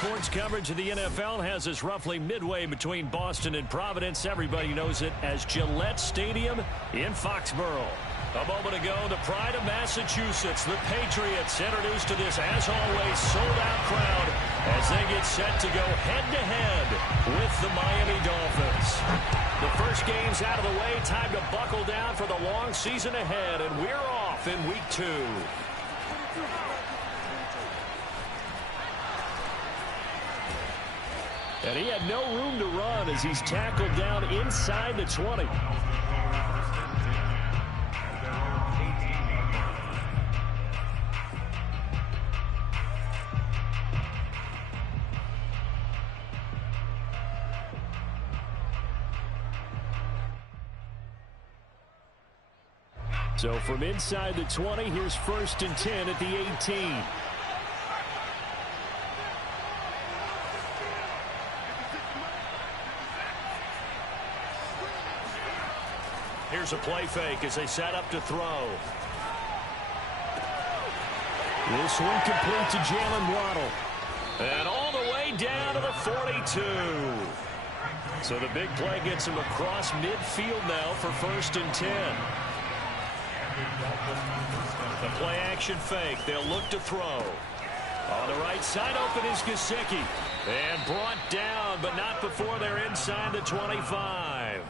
sports coverage of the NFL has us roughly midway between Boston and Providence. Everybody knows it as Gillette Stadium in Foxborough. A moment ago, the pride of Massachusetts, the Patriots, introduced to this, as always, sold-out crowd as they get set to go head-to-head with the Miami Dolphins. The first game's out of the way. Time to buckle down for the long season ahead, and we're off in Week 2. And he had no room to run as he's tackled down inside the 20. So from inside the 20, here's 1st and 10 at the 18. Here's a play fake as they set up to throw. This one complete to Jalen Waddle. And all the way down to the 42. So the big play gets him across midfield now for 1st and 10. The play action fake. They'll look to throw. On the right side open is Gesicki. And brought down, but not before they're inside the 25.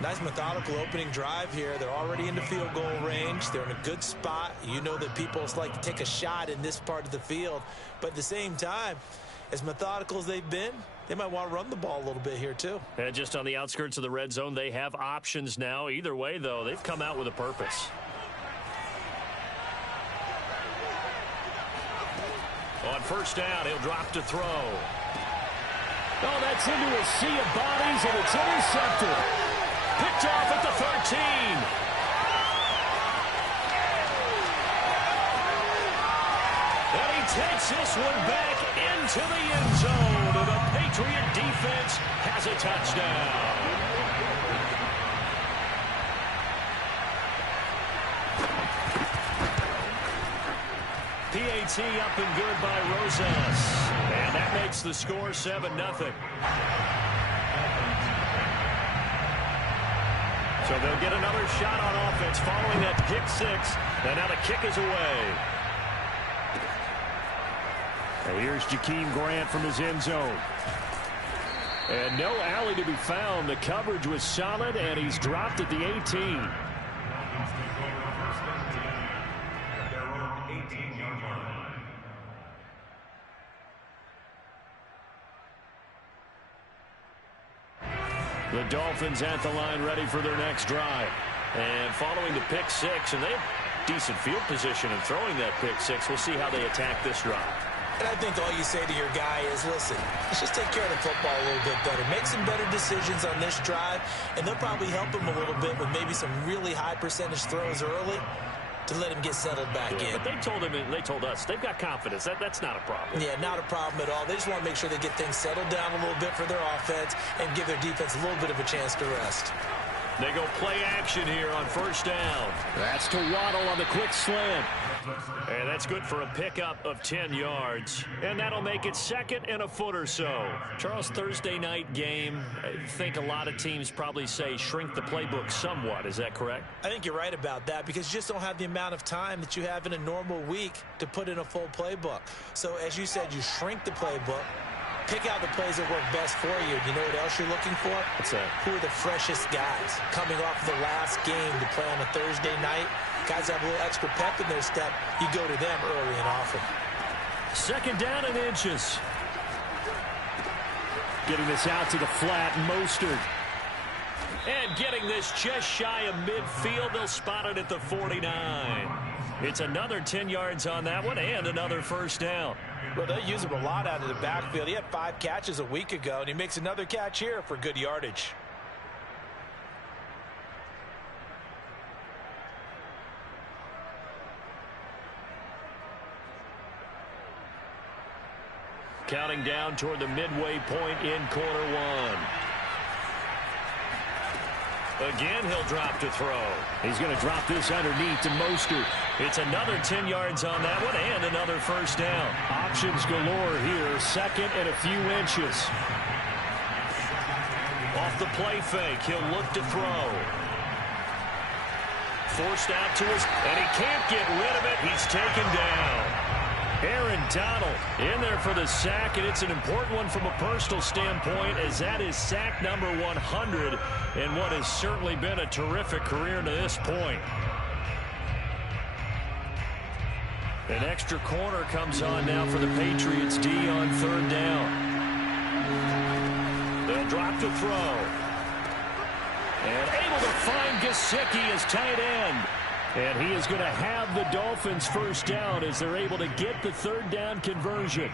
Nice methodical opening drive here. They're already into field goal range. They're in a good spot. You know that people like to take a shot in this part of the field. But at the same time, as methodical as they've been, they might want to run the ball a little bit here too. And just on the outskirts of the red zone, they have options now. Either way, though, they've come out with a purpose. On 1st down, he'll drop to throw. Oh, that's into a sea of bodies, and it's intercepted. Picked off at the 13. And he takes this one back into the end zone. And the Patriot defense has a touchdown. PAT up and good by Rosas. And that makes the score 7-0. So they'll get another shot on offense following that pick 6. And now the kick is away. And here's Jakeem Grant from his end zone. And no alley to be found. The coverage was solid, and he's dropped at the 18. The Dolphins at the line ready for their next drive. And following the pick 6, and they have decent field position in throwing that pick 6. We'll see how they attack this drive. And I think all you say to your guy is, listen, let's just take care of the football a little bit better. Make some better decisions on this drive, and they'll probably help him a little bit with maybe some really high percentage throws early to let him get settled back in. But they told us they've got confidence. That's not a problem. Yeah, not a problem at all. They just want to make sure they get things settled down a little bit for their offense and give their defense a little bit of a chance to rest. They go play action here on 1st down. That's to Waddle on the quick slant. And that's good for a pickup of 10 yards. And that'll make it 2nd and a foot or so. Charles, Thursday night game, I think a lot of teams probably say shrink the playbook somewhat. Is that correct? I think you're right about that because you just don't have the amount of time that you have in a normal week to put in a full playbook. So as you said, you shrink the playbook. Pick out the plays that work best for you. You know what else you're looking for? What's that? Who are the freshest guys coming off the last game to play on a Thursday night? Guys have a little extra pep in their step. You go to them early and often. 2nd down and inches. Getting this out to the flat, Mostert. And getting this just shy of midfield. They'll spot it at the 49. It's another 10 yards on that one and another 1st down. Well, they use him a lot out of the backfield. He had 5 catches a week ago, and he makes another catch here for good yardage. Counting down toward the midway point in quarter 1. Again, he'll drop to throw. He's going to drop this underneath to Mostert. It's another 10 yards on that one and another first down. Options galore here. Second and a few inches. Off the play fake, he'll look to throw. Forced out to his, and he can't get rid of it. He's taken down. Aaron Donald in there for the sack, and it's an important one from a personal standpoint, as that is sack number 100 in what has certainly been a terrific career to this point. An extra corner comes on now for the Patriots D on third down. They'll drop to throw. And able to find Gesicki as tight end. And he is going to have the Dolphins first down as they're able to get the third down conversion.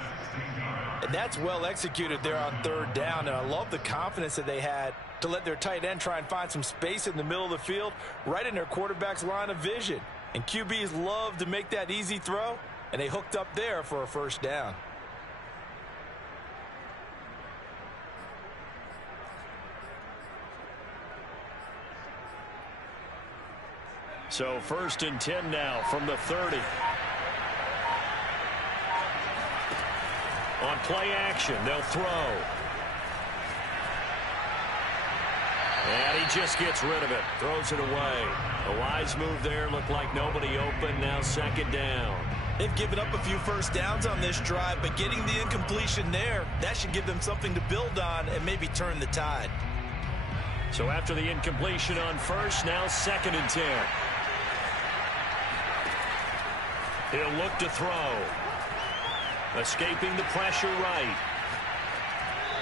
And that's well executed there on third down. And I love the confidence that they had to let their tight end try and find some space in the middle of the field, right in their quarterback's line of vision. And QBs love to make that easy throw, and they hooked up there for a first down. So first and 10 now from the 30. On play action, they'll throw. And he just gets rid of it. Throws it away. A wise move there. Looked like nobody open. Now second down. They've given up a few first downs on this drive, but getting the incompletion there, that should give them something to build on and maybe turn the tide. So after the incompletion on first, now second and 10. He'll look to throw. Escaping the pressure right.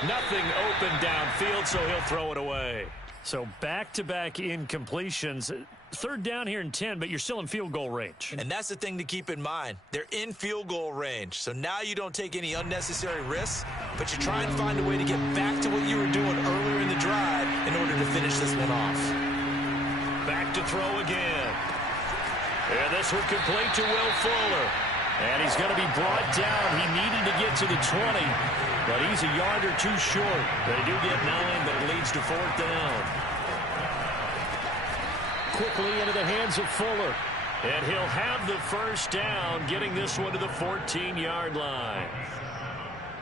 Nothing open downfield, so he'll throw it away. So back-to-back incompletions. Third down here in 10, but you're still in field goal range. And that's the thing to keep in mind. They're in field goal range. So now you don't take any unnecessary risks, but you try and find a way to get back to what you were doing earlier in the drive in order to finish this one off. Back to throw again. And this will complete to Will Fuller. And he's going to be brought down. He needed to get to the 20, but he's a yard or two short. They do get 9, but it leads to fourth down. Quickly into the hands of Fuller. And he'll have the first down, getting this one to the 14-yard line.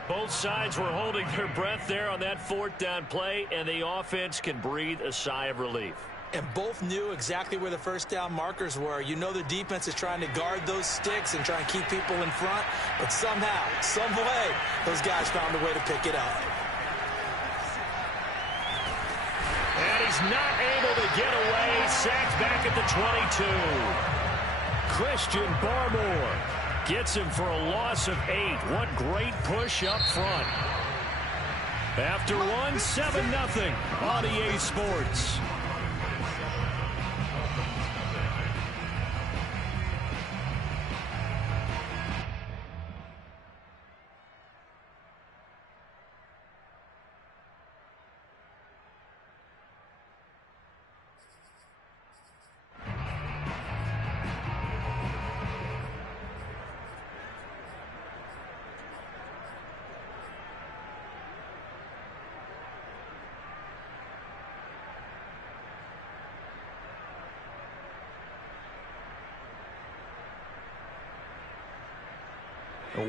Both sides were holding their breath there on that fourth down play, and the offense can breathe a sigh of relief. And both knew exactly where the first down markers were. You know the defense is trying to guard those sticks and try and keep people in front, but somehow, some way, those guys found a way to pick it up. And he's not able to get away. Sacked back at the 22. Christian Barmore gets him for a loss of 8. What great push up front. After one, 7-0 on EA Sports.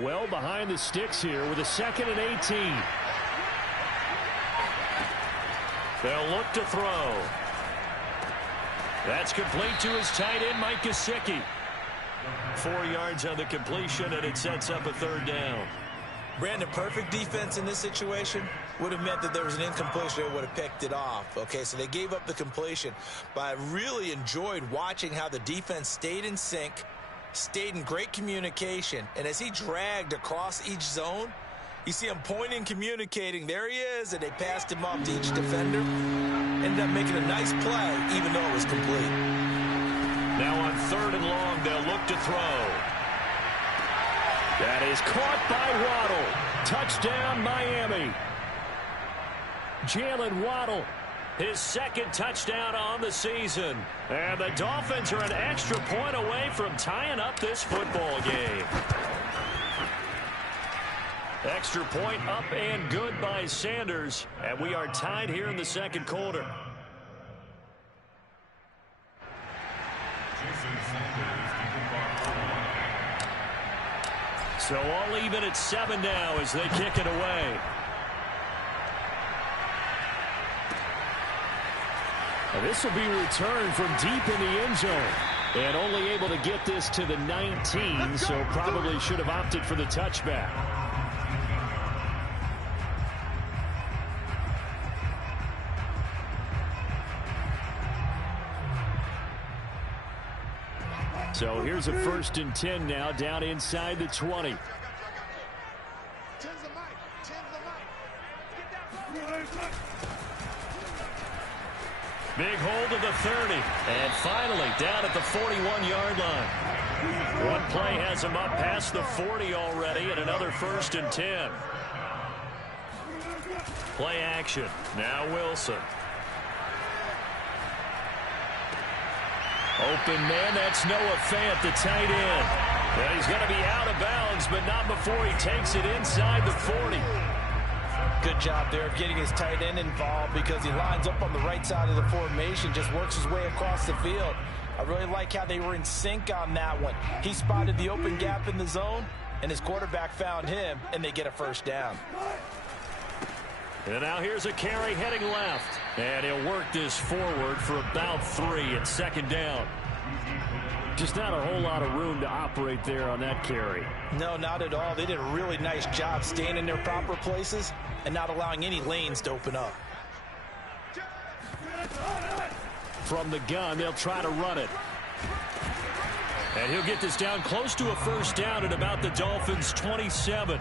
Well behind the sticks here with a 2nd and 18. They'll look to throw. That's complete to his tight end, Mike Gesicki. 4 yards on the completion, and it sets up a third down. Brandon, perfect defense in this situation would have meant that there was an incompletion that would have picked it off. Okay, so they gave up the completion, but I really enjoyed watching how the defense stayed in sync, stayed in great communication, and as he dragged across each zone, you see him pointing, communicating. There he is, and they passed him off to each defender. Ended up making a nice play, even though it was complete. Now on 3rd and long, they'll look to throw. That is caught by Waddle. Touchdown, Miami. Jalen Waddle, his 2nd touchdown on the season. And the Dolphins are an extra point away from tying up this football game. Extra point up and good by Sanders. And we are tied here in the 2nd quarter. So all even at 7 now as they kick it away. This will be returned from deep in the end zone. And only able to get this to the 19, so probably should have opted for the touchback. So here's a 1st and 10 now, down inside the 20. Big hold of the 30. And finally down at the 41-yard line. One play has him up past the 40 already, and another 1st and 10. Play action. Now Wilson. Open man, that's Noah Fant, the tight end. And he's going to be out of bounds, but not before he takes it inside the 40. Good job there of getting his tight end involved because he lines up on the right side of the formation, just works his way across the field. I really like how they were in sync on that one. He spotted the open gap in the zone, and his quarterback found him, and they get a 1st down. And now here's a carry heading left. And he'll work this forward for about 3 at 2nd down. Just not a whole lot of room to operate there on that carry. No, not at all. They did a really nice job staying in their proper places and not allowing any lanes to open up. From the gun, they'll try to run it. And he'll get this down close to a 1st down at about the Dolphins' 27.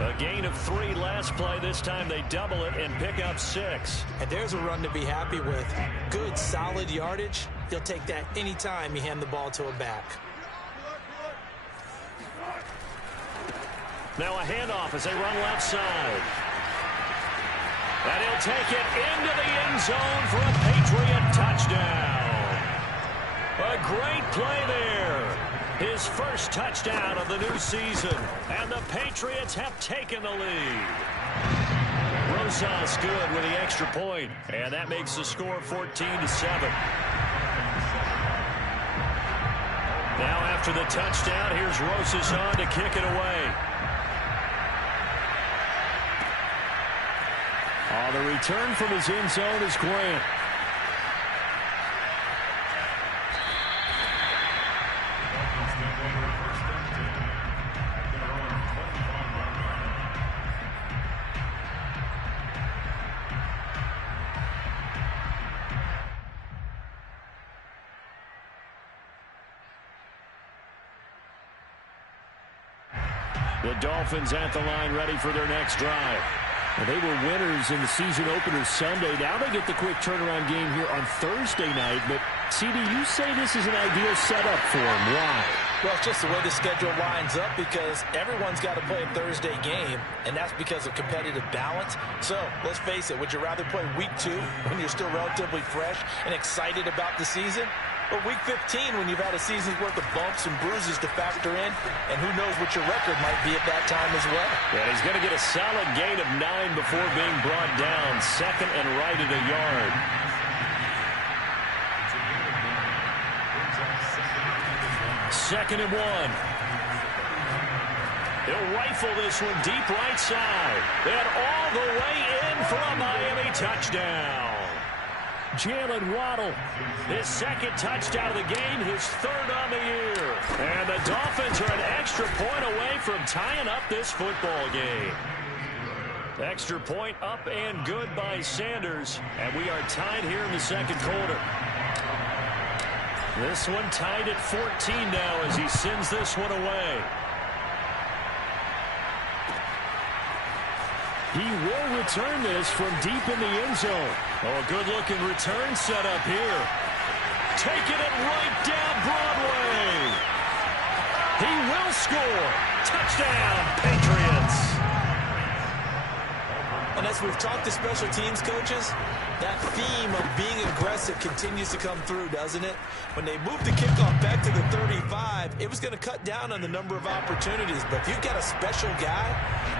A gain of 3 last play. This time they double it and pick up 6. And there's a run to be happy with. Good, solid yardage. He'll take that anytime you hand the ball to a back. Now a handoff as they run left side. And he'll take it into the end zone for a Patriot touchdown. A great play there. His 1st touchdown of the new season. And the Patriots have taken the lead. Rosas good with the extra point. And that makes the score 14-7. Now after the touchdown, here's Rosas on to kick it away. The return from his end zone is Grant. The Dolphins at the line ready for their next drive. Well, they were winners in the season opener Sunday. Now they get the quick turnaround game here on Thursday night. But, CD, you say this is an ideal setup for them. Why? Well, it's just the way the schedule lines up because everyone's got to play a Thursday game, and that's because of competitive balance. So, let's face it, would you rather play week 2 when you're still relatively fresh and excited about the season? Or week 15 when you've had a season's worth of bumps and bruises to factor in, and who knows what your record might be at that time as well. Yeah, he's going to get a solid gain of 9 before being brought down. 2nd and right at a yard. Second and 1. He'll rifle this one deep right side. And all the way in for a Miami touchdown. Jalen Waddle, his 2nd touchdown of the game, his 3rd on the year. And the Dolphins are an extra point away from tying up this football game. Extra point up and good by Sanders. And we are tied here in the 2nd quarter. This one tied at 14 now as he sends this one away. He will return this from deep in the end zone. Oh, a good-looking return set up here. Taking it right down Broadway. He will score. Touchdown, Patriots. And as we've talked to special teams coaches, that theme of being aggressive continues to come through, doesn't it? When they move the kickoff back to the 35, drive, it was going to cut down on the number of opportunities. But if you've got a special guy,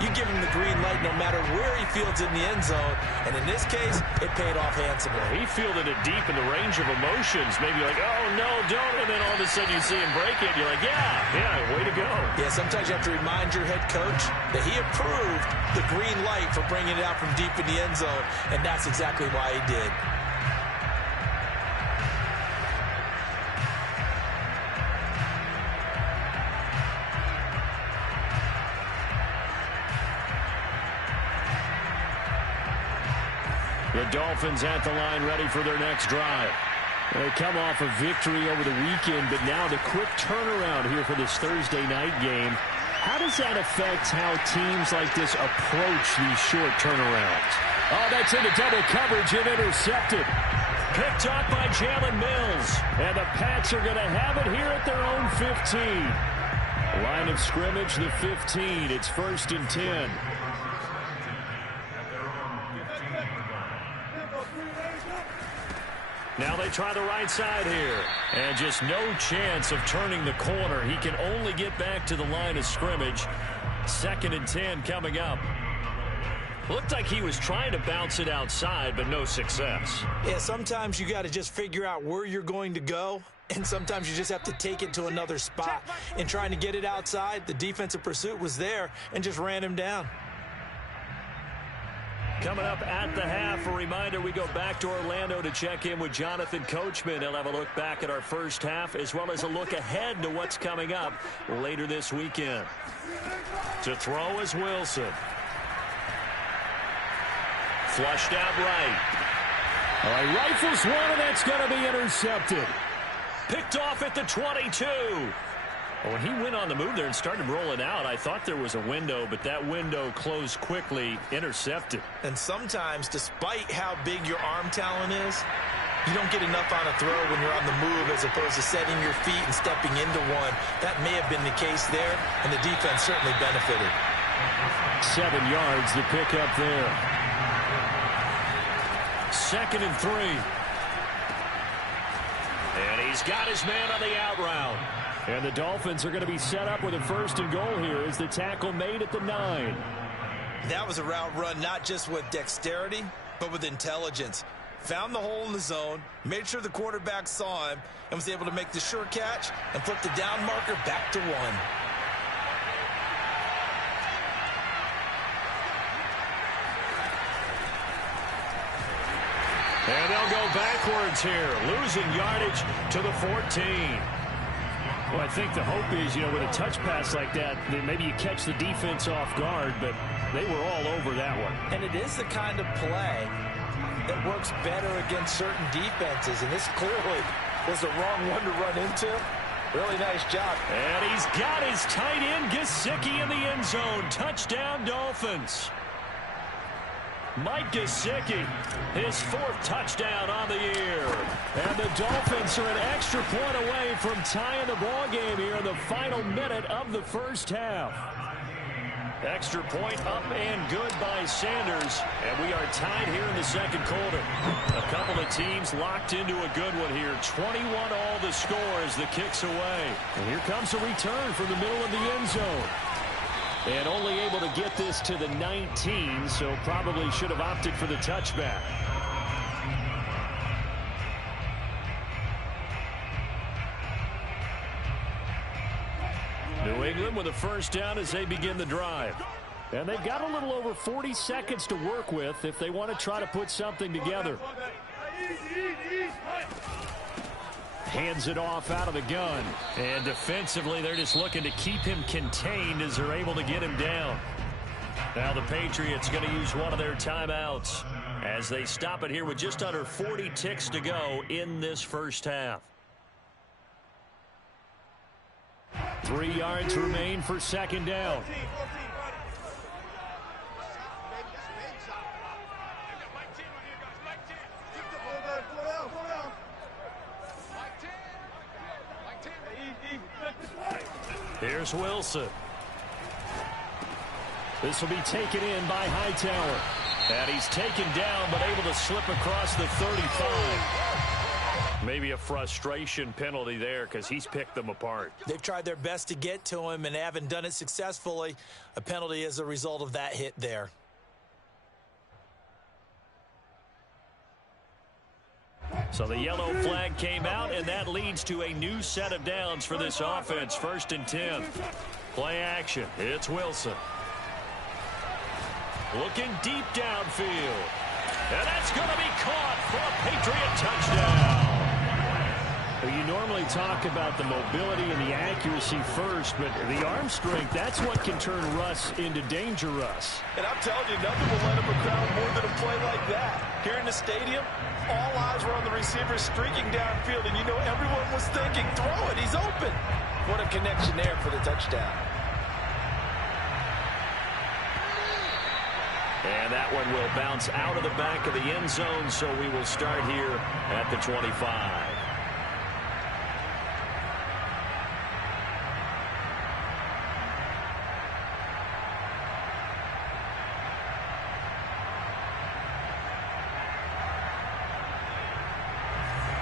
you give him the green light no matter where he fields in the end zone. And in this case, it paid off handsomely. He fielded it deep in the range of emotions. Maybe like, oh, no, don't. And then all of a sudden you see him break it. You're like, yeah, way to go. Yeah, sometimes you have to remind your head coach that he approved the green light for bringing it out from deep in the end zone. And that's exactly why he did. The Dolphins at the line ready for their next drive. They come off a victory over the weekend, but now the quick turnaround here for this Thursday night game. How does that affect how teams like this approach these short turnarounds? Oh, that's into double coverage and intercepted. Picked off by Jalen Mills. And the Pats are going to have it here at their own 15. Line of scrimmage, the 15. It's 1st and 10. Now they try the right side here. And just no chance of turning the corner. He can only get back to the line of scrimmage. 2nd and 10 coming up. Looked like he was trying to bounce it outside, but no success. Yeah, sometimes you got to just figure out where you're going to go. And sometimes you just have to take it to another spot. In trying to get it outside, the defensive pursuit was there and just ran him down. Coming up at the half, a reminder, we go back to Orlando to check in with Jonathan Coachman. He'll have a look back at our first half as well as a look ahead to what's coming up later this weekend. To throw is Wilson. Flushed out right. All right, rifles one, and that's going to be intercepted. Picked off at the 22. When he went on the move there and started rolling out, I thought there was a window, but that window closed quickly, intercepted. And sometimes, despite how big your arm talent is, you don't get enough on a throw when you're on the move as opposed to setting your feet and stepping into one. That may have been the case there, and the defense certainly benefited. 7 yards, the pickup there. 2nd and 3. And he's got his man on the out route. And the Dolphins are going to be set up with a 1st and goal here as the tackle made at the 9. That was a route run not just with dexterity, but with intelligence. Found the hole in the zone, made sure the quarterback saw him, and was able to make the sure catch and flip the down marker back to 1. And they'll go backwards here, losing yardage to the 14. Well, I think the hope is, with a touch pass like that maybe you catch the defense off guard, but they were all over that one. And it is the kind of play that works better against certain defenses, and this clearly was the wrong one to run into. Really nice job. And he's got his tight end, Gesicki, in the end zone. Touchdown, Dolphins. Mike Gesicki, his 4th touchdown on the year. And the Dolphins are an extra point away from tying the ball game here in the final minute of the first half. Extra point up and good by Sanders. And we are tied here in the 2nd quarter. A couple of teams locked into a good one here. 21 all the score as the kick's away. And here comes a return from the middle of the end zone. And only able to get this to the 19, so probably should have opted for the touchback. New England with a 1st down as they begin the drive. And they've got a little over 40 seconds to work with if they want to try to put something together. Hands it off out of the gun. And defensively, they're just looking to keep him contained as they're able to get him down. Now the Patriots going to use one of their timeouts as they stop it here with just under 40 ticks to go in this first half. 3 yards remain for 2nd down. Here's Wilson. This will be taken in by Hightower. And he's taken down but able to slip across the 35. Maybe a frustration penalty there because he's picked them apart. They've tried their best to get to him and haven't done it successfully. A penalty as a result of that hit there. So the yellow flag came out, and that leads to a new set of downs for this offense. 1st and 10. Play action. It's Wilson. Looking deep downfield. And that's going to be caught for a Patriot touchdown. Well, you normally talk about the mobility and the accuracy first, but the arm strength, that's what can turn Russ into danger Russ. And I'm telling you, nothing will let him ground more than a play like that. Here in the stadium, all eyes were on the receiver streaking downfield, and you know everyone was thinking, throw it, he's open. What a connection there for the touchdown. And that one will bounce out of the back of the end zone, so we will start here at the 25.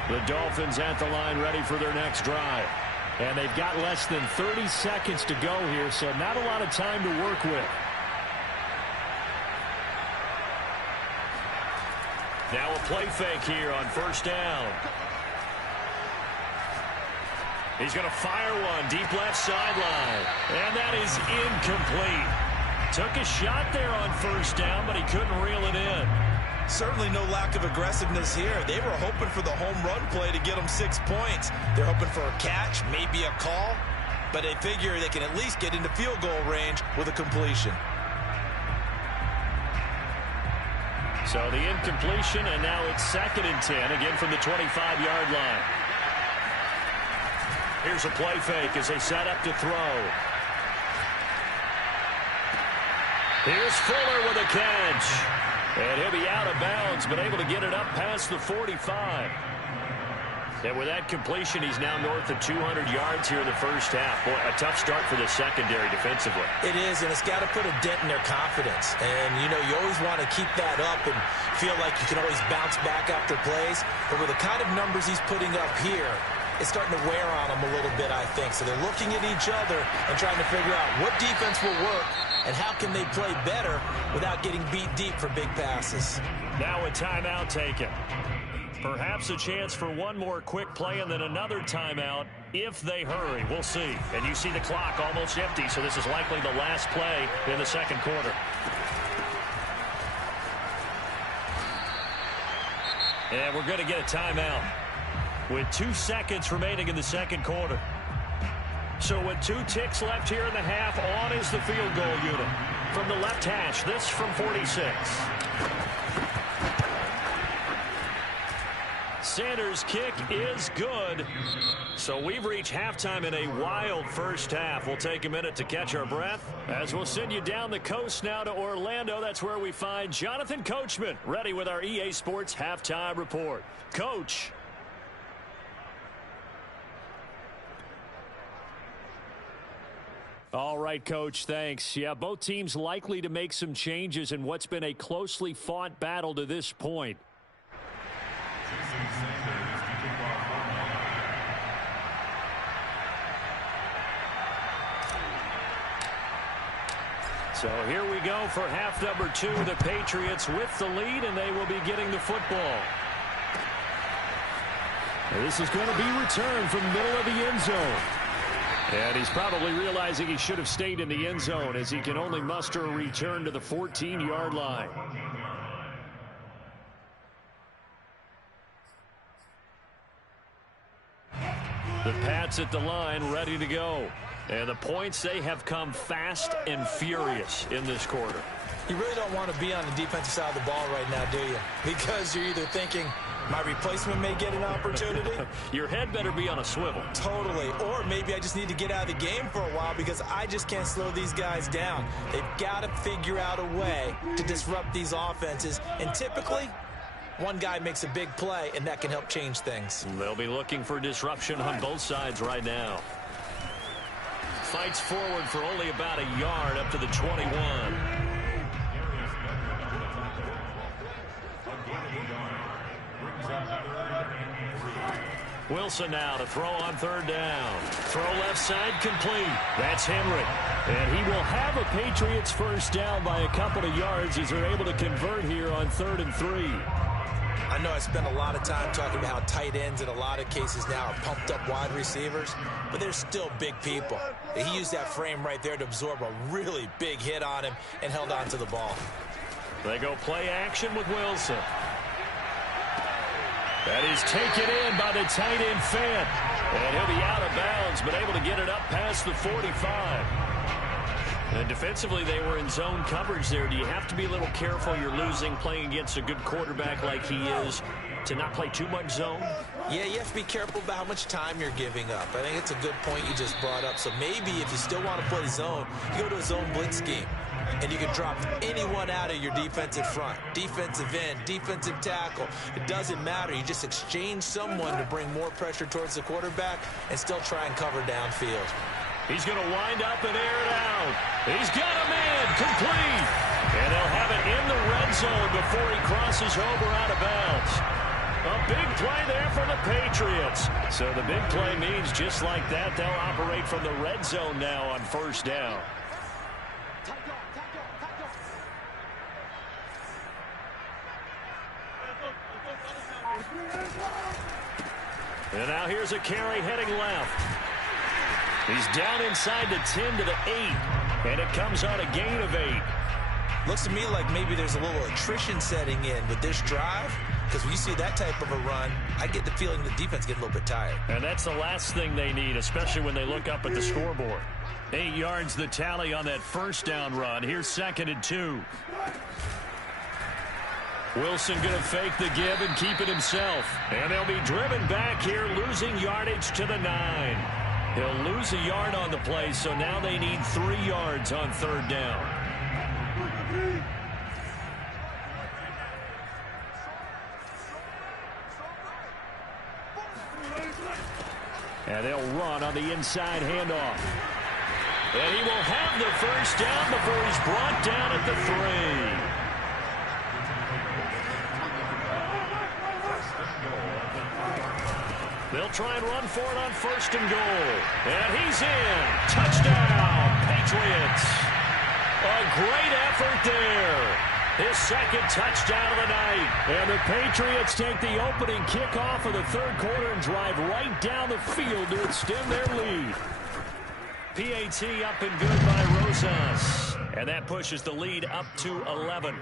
The Dolphins at the line ready for their next drive. And they've got less than 30 seconds to go here, so not a lot of time to work with. Now a play fake here on 1st down. He's going to fire one deep left sideline. And that is incomplete. Took a shot there on 1st down, but he couldn't reel it in. Certainly no lack of aggressiveness here. They were hoping for the home run play to get them 6 points. They're hoping for a catch, maybe a call, but they figure they can at least get into field goal range with a completion. So the incompletion, and now it's 2nd and 10, again from the 25-yard line. Here's a play fake as they set up to throw. Here's Fuller with a catch. And he'll be out of bounds, but able to get it up past the 45. And with that completion, he's now north of 200 yards here in the 1st half. Boy, a tough start for the secondary defensively. It is, and it's got to put a dent in their confidence. And, you know, you always want to keep that up and feel like you can always bounce back after plays. But with the kind of numbers he's putting up here, it's starting to wear on them a little bit, I think. So they're looking at each other and trying to figure out what defense will work and how can they play better without getting beat deep for big passes. Now a timeout taken. Perhaps a chance for one more quick play and then another timeout if they hurry. We'll see. And you see the clock almost empty, so this is likely the last play in the 2nd quarter. And we're going to get a timeout with 2 seconds remaining in the 2nd quarter. So with 2 ticks left here in the half, on is the field goal unit. From the left hash, this from 46. Sanders' kick is good. So we've reached halftime in a wild 1st half. We'll take a minute to catch our breath as we'll send you down the coast now to Orlando. That's where we find Jonathan Coachman ready with our EA Sports Halftime Report. Coach. All right, Coach, thanks. Yeah, both teams likely to make some changes in what's been a closely fought battle to this point. So here we go for half number 2. The Patriots with the lead, and they will be getting the football. This is going to be returned from the middle of the end zone. And he's probably realizing he should have stayed in the end zone as he can only muster a return to the 14-yard line. The Pats at the line ready to go. And the points, they have come fast and furious in this quarter. You really don't want to be on the defensive side of the ball right now, do you? Because you're either thinking, my replacement may get an opportunity. Your head better be on a swivel. Totally. Or maybe I just need to get out of the game for a while because I just can't slow these guys down. They've got to figure out a way to disrupt these offenses. And typically, one guy makes a big play, and that can help change things. They'll be looking for disruption on both sides right now. Fights forward for only about a yard up to the 21. Wilson now to throw on third down. Throw left side complete. That's Henry. And he will have a Patriots first down by a couple of yards as they're able to convert here on 3rd and 3. I know I spent a lot of time talking about how tight ends in a lot of cases now are pumped up wide receivers, but they're still big people. He used that frame right there to absorb a really big hit on him and held on to the ball. They go play action with Wilson. That is taken in by the tight end Fant. And he'll be out of bounds, but able to get it up past the 45. And defensively, they were in zone coverage there. Do you have to be a little careful? You're losing playing against a good quarterback like he is to not play too much zone? Yeah, you have to be careful about how much time you're giving up. I think it's a good point you just brought up. So maybe if you still want to play zone, you go to a zone blitz scheme. And you can drop anyone out of your defensive front. Defensive end, defensive tackle. It doesn't matter. You just exchange someone to bring more pressure towards the quarterback and still try and cover downfield. He's going to wind up and air it out. He's got him in, complete. And they'll have it in the red zone before he crosses over out of bounds. A big play there for the Patriots. So the big play means just like that, they'll operate from the red zone now on first down. And now here's a carry heading left. He's down inside the 10 to the 8. And it comes on a gain of 8. Looks to me like maybe there's a little attrition setting in with this drive. Because when you see that type of a run, I get the feeling the defense gets a little bit tired. And that's the last thing they need, especially when they look up at the scoreboard. 8 yards the tally on that first down run. Here's 2nd and 2. Wilson going to fake the give and keep it himself. And they'll be driven back here, losing yardage to the 9. He'll lose a yard on the play, so now they need 3 yards on 3rd down. And they'll run on the inside handoff. And he will have the first down before he's brought down at the 3. They'll try and run for it on 1st and goal. And he's in. Touchdown, Patriots. A great effort there. His 2nd touchdown of the night. And the Patriots take the opening kickoff of the 3rd quarter and drive right down the field to extend their lead. PAT up and good by Rosas. And that pushes the lead up to 11.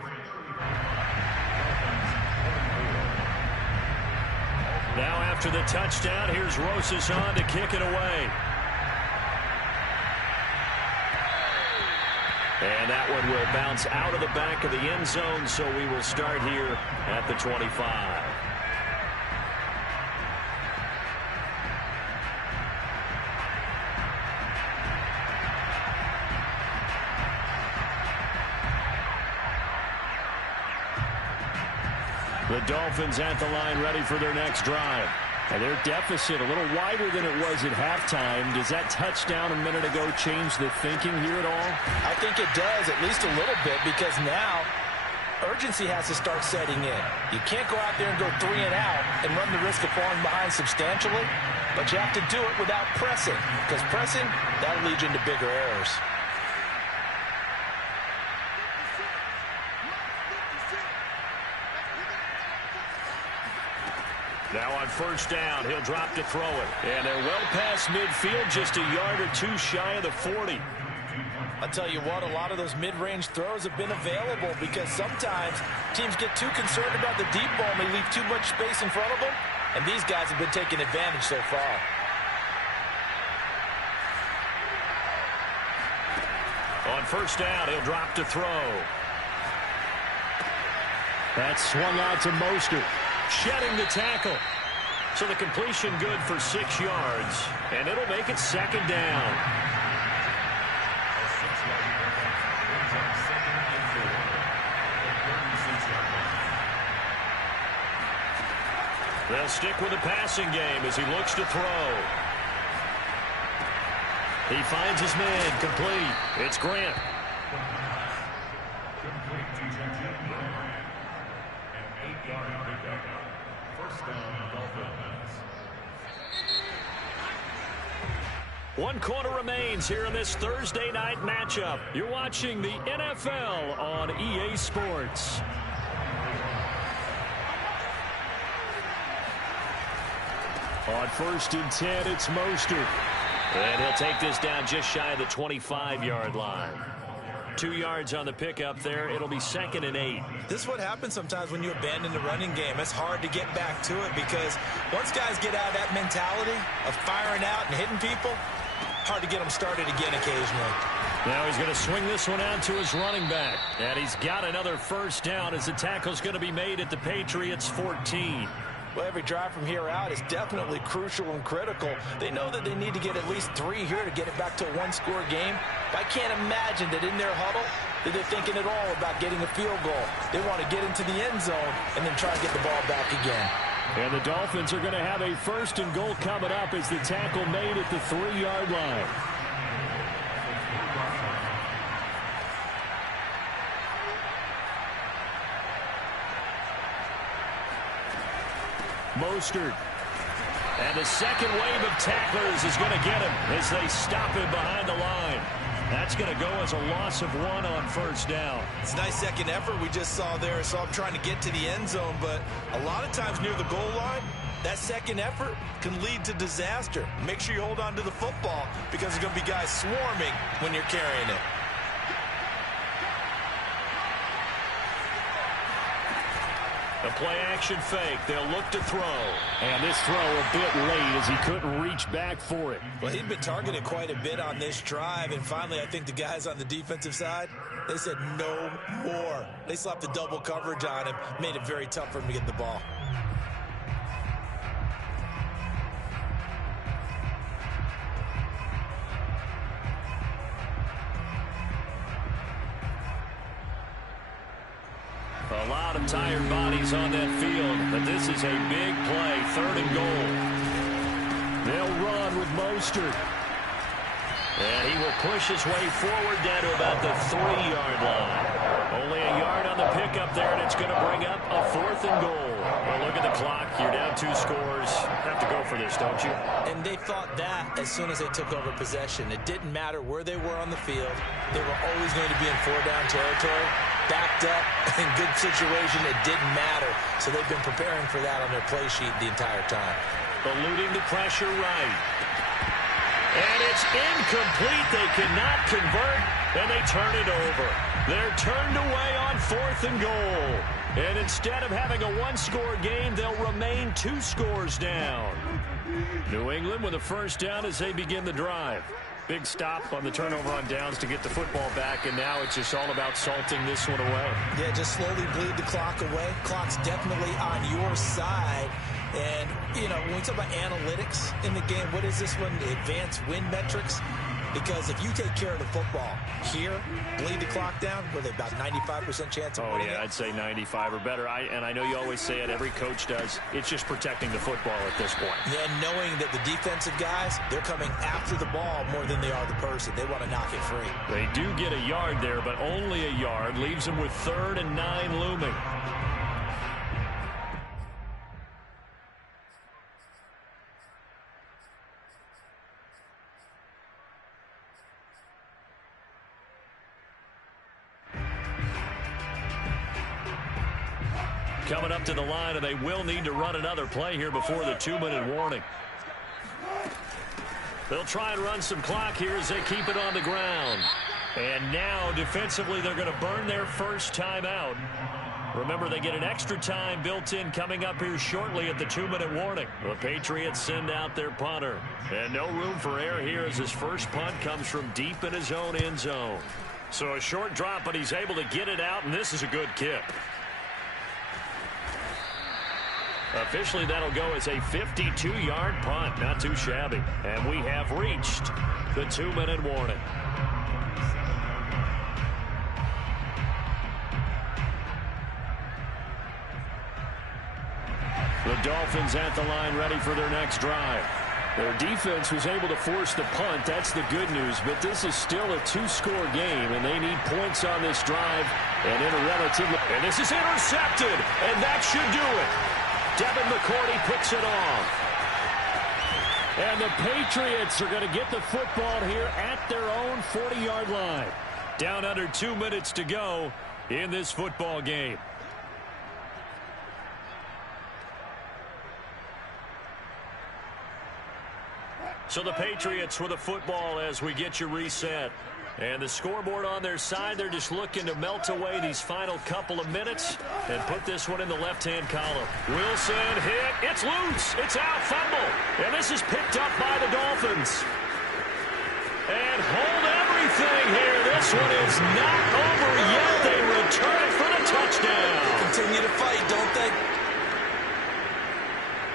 Now after the touchdown, here's Rosas on to kick it away. And that one will bounce out of the back of the end zone, so we will start here at the 25. The Dolphins at the line ready for their next drive. And their deficit a little wider than it was at halftime. Does that touchdown a minute ago change the thinking here at all? I think it does, at least a little bit, because now urgency has to start setting in. You can't go out there and go 3 and out and run the risk of falling behind substantially, but you have to do it without pressing, because pressing, that'll lead you into bigger errors. Now on first down, he'll drop to throw it. And they're well past midfield, just a yard or 2 shy of the 40. I'll tell you what, a lot of those mid-range throws have been available because sometimes teams get too concerned about the deep ball and they leave too much space in front of them. And these guys have been taking advantage so far. On first down, he'll drop to throw. That's swung out to Mostert. Shedding the tackle. So the completion good for 6 yards. And it'll make it 2nd down. They'll stick with the passing game as he looks to throw. He finds his man complete. It's Grant. 1 quarter remains here in this Thursday night matchup. You're watching the NFL on EA Sports. On 1st and 10, it's Mostert. And he'll take this down just shy of the 25-yard line. 2 yards on the pickup there. It'll be 2nd and 8. This is what happens sometimes when you abandon the running game. It's hard to get back to it because once guys get out of that mentality of firing out and hitting people, hard to get them started again occasionally. Now he's going to swing this one out to his running back. And he's got another first down as the tackle's going to be made at the Patriots 14. Well, every drive from here out is definitely crucial and critical. They know that they need to get at least 3 here to get it back to a 1-score game. But I can't imagine that in their huddle that they're thinking at all about getting a field goal. They want to get into the end zone and then try to get the ball back again. And the Dolphins are going to have a 1st and goal coming up as the tackle made at the 3-yard line. Mostert. And the second wave of tacklers is going to get him as they stop him behind the line. That's going to go as a loss of 1 on 1st down. It's a nice second effort we just saw there. So I'm trying to get to the end zone, but a lot of times near the goal line, that second effort can lead to disaster. Make sure you hold on to the football because there's going to be guys swarming when you're carrying it. The play-action fake. They'll look to throw. And this throw a bit late as he couldn't reach back for it. Well, he'd been targeted quite a bit on this drive, and finally I think the guys on the defensive side, they said no more. They slapped the double coverage on him, made it very tough for him to get the ball. A lot of tired bodies on that field, but this is a big play, 3rd and goal. They'll run with Mostert. And he will push his way forward down to about the 3-yard line. Only a yard on the pickup there, and it's going to bring up a 4th and goal. Well, look at the clock. You're down 2 scores. Have to go for this, don't you? And they thought that as soon as they took over possession. It didn't matter where they were on the field. They were always going to be in 4-down territory. Backed up, in good situation, it didn't matter. So they've been preparing for that on their play sheet the entire time. Eluding the pressure right. And it's incomplete. They cannot convert, and they turn it over. They're turned away on 4th and goal. And instead of having a 1-score game, they'll remain 2 scores down. New England with a first down as they begin the drive. Big stop on the turnover on downs to get the football back, and now it's just all about salting this one away. Yeah, just slowly bleed the clock away. Clock's definitely on your side. And, you know, when we talk about analytics in the game, what is this one? The advanced win metrics? Because if you take care of the football here, bleed the clock down, with about 95% chance of winning. Oh, yeah, I'd say 95 or better. And I know you always say it, every coach does. It's just protecting the football at this point. Yeah, knowing that the defensive guys, they're coming after the ball more than they are the person. They want to knock it free. They do get a yard there, but only a yard. Leaves them with 3rd and 9 looming. Coming up to the line, and they will need to run another play here before the 2-minute warning. They'll try and run some clock here as they keep it on the ground. And now, defensively, they're going to burn their first timeout. Remember, they get an extra time built in coming up here shortly at the 2-minute warning. The Patriots send out their punter. And no room for error here as his first punt comes from deep in his own end zone. So a short drop, but he's able to get it out, and this is a good kick. Officially, that'll go as a 52-yard punt. Not too shabby. And we have reached the 2-minute warning. The Dolphins at the line ready for their next drive. Their defense was able to force the punt. That's the good news. But this is still a 2-score game, and they need points on this drive. And in a relatively... And this is intercepted, and that should do it. Devin McCourty picks it off. And the Patriots are going to get the football here at their own 40-yard line. Down under 2 minutes to go in this football game. So the Patriots with the football as we get you reset. And the scoreboard on their side, they're just looking to melt away these final couple of minutes and put this one in the left-hand column. Wilson hit. It's loose. It's out. Fumble. And this is picked up by the Dolphins. And hold everything here. This one is not over yet. They return for the touchdown. Continue to fight, don't they?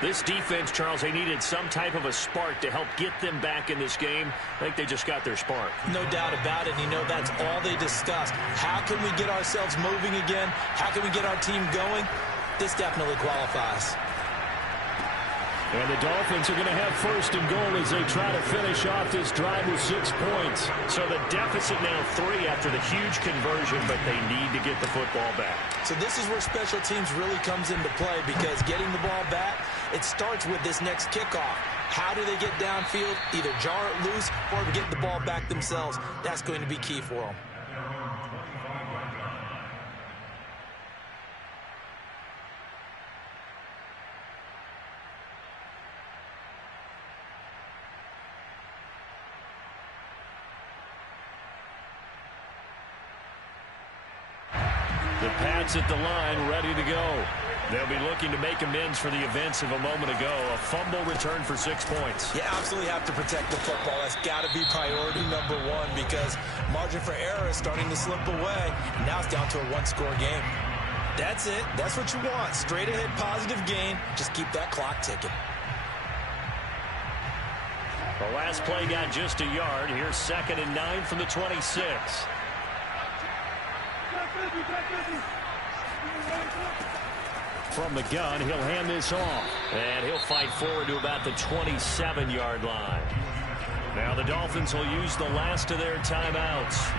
This defense, Charles, they needed some type of a spark to help get them back in this game. I think they just got their spark. No doubt about it. You know, that's all they discussed. How can we get ourselves moving again? How can we get our team going? This definitely qualifies. And the Dolphins are going to have first and goal as they try to finish off this drive with 6 points. So the deficit now 3 after the huge conversion, but they need to get the football back. So this is where special teams really comes into play, because getting the ball back, it starts with this next kickoff. How do they get downfield? Either jar it loose or get the ball back themselves. That's going to be key for them. The Pats at the line, ready to go. They'll be looking to make amends for the events of a moment ago. A fumble return for 6 points. You absolutely have to protect the football. That's got to be priority number one, because margin for error is starting to slip away. Now it's down to a one-score game. That's it. That's what you want. Straight ahead positive gain. Just keep that clock ticking. The last play got just a yard. Here's 2nd and 9 from the 26. From the gun, he'll hand this off. And he'll fight forward to about the 27-yard line. Now the Dolphins will use the last of their timeouts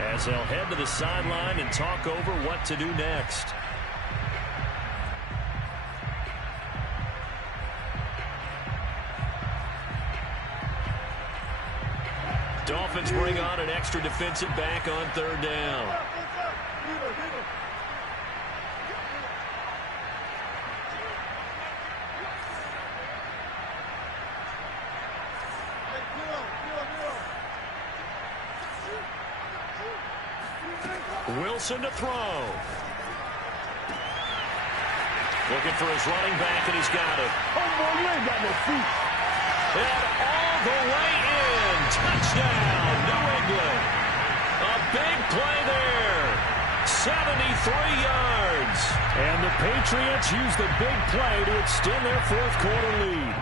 as they'll head to the sideline and talk over what to do next. Dolphins bring on an extra defensive back on 3rd down. Wilson to throw. Looking for his running back, and he's got it. Oh, boy, you ain't got no feet. And all the way in. Touchdown, New England. A big play there. 73 yards. And the Patriots use the big play to extend their 4th quarter lead.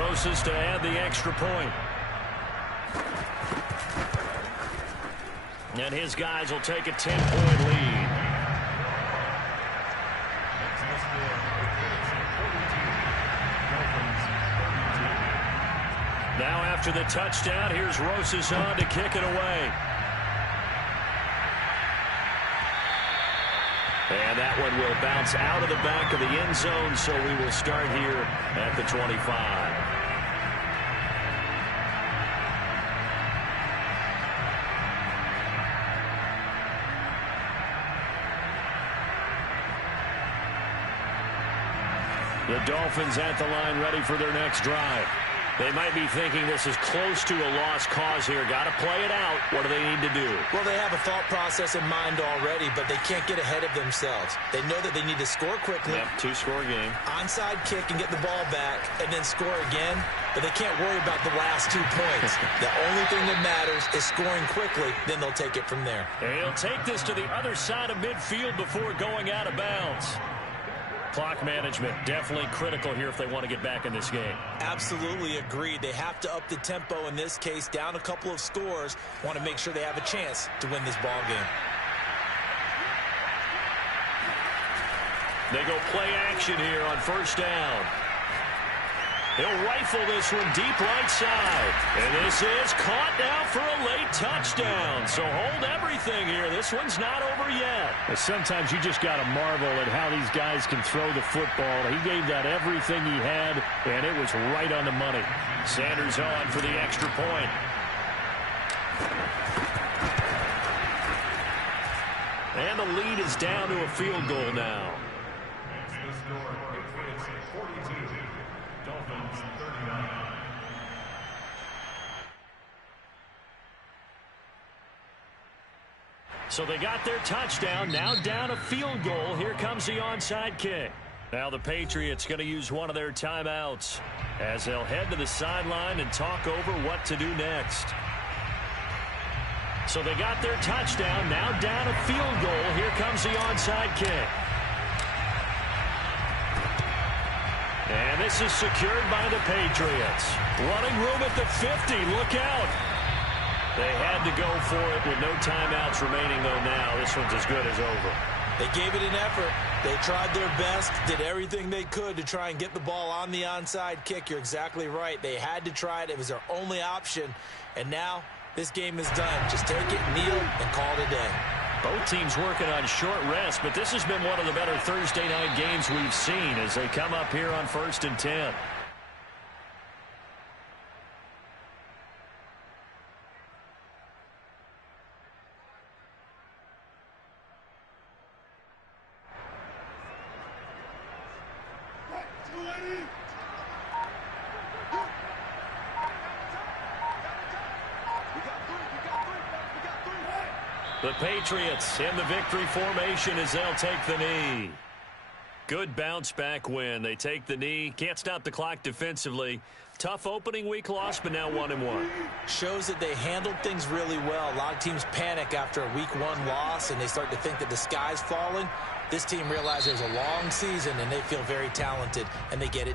Rosas to add the extra point. And his guys will take a 10-point lead. Now after the touchdown, here's Rosas on to kick it away. And that one will bounce out of the back of the end zone, so we will start here at the 25. The Dolphins at the line, ready for their next drive. They might be thinking this is close to a lost cause here. Got to play it out. What do they need to do? Well, they have a thought process in mind already, but they can't get ahead of themselves. They know that they need to score quickly. Yep, 2-score game. Onside kick and get the ball back, and then score again. But they can't worry about the last 2 points. The only thing that matters is scoring quickly. Then they'll take it from there. And he'll take this to the other side of midfield before going out of bounds. Clock management definitely critical here if they want to get back in this game. Absolutely agreed. They have to up the tempo in this case, down a couple of scores. Want to make sure they have a chance to win this ball game. They go play action here on 1st down. He'll rifle this one deep right side. And this is caught now for a late touchdown. So hold everything here. This one's not over yet. But sometimes you just got to marvel at how these guys can throw the football. He gave that everything he had, and it was right on the money. Sanders on for the extra point. And the lead is down to a field goal now. So they got their touchdown, now down a field goal. Here comes the onside kick. Now the Patriots going to use one of their timeouts as they'll head to the sideline and talk over what to do next. So they got their touchdown, now down a field goal. Here comes the onside kick. And this is secured by the Patriots. Running room at the 50. Look out. They had to go for it with no timeouts remaining, though, now. This one's as good as over. They gave it an effort. They tried their best, did everything they could to try and get the ball on the onside kick. You're exactly right. They had to try it. It was their only option. And now this game is done. Just take it, kneel, and call it a day. Both teams working on short rest, but this has been one of the better Thursday night games we've seen as they come up here on 1st and 10. The Patriots in the victory formation as they'll take the knee. Good bounce-back win. They take the knee. Can't stop the clock defensively. Tough opening week loss, but now 1-1. Shows that they handled things really well. A lot of teams panic after a week 1 loss, and they start to think that the sky's falling. This team realizes there's a long season, and they feel very talented, and they get it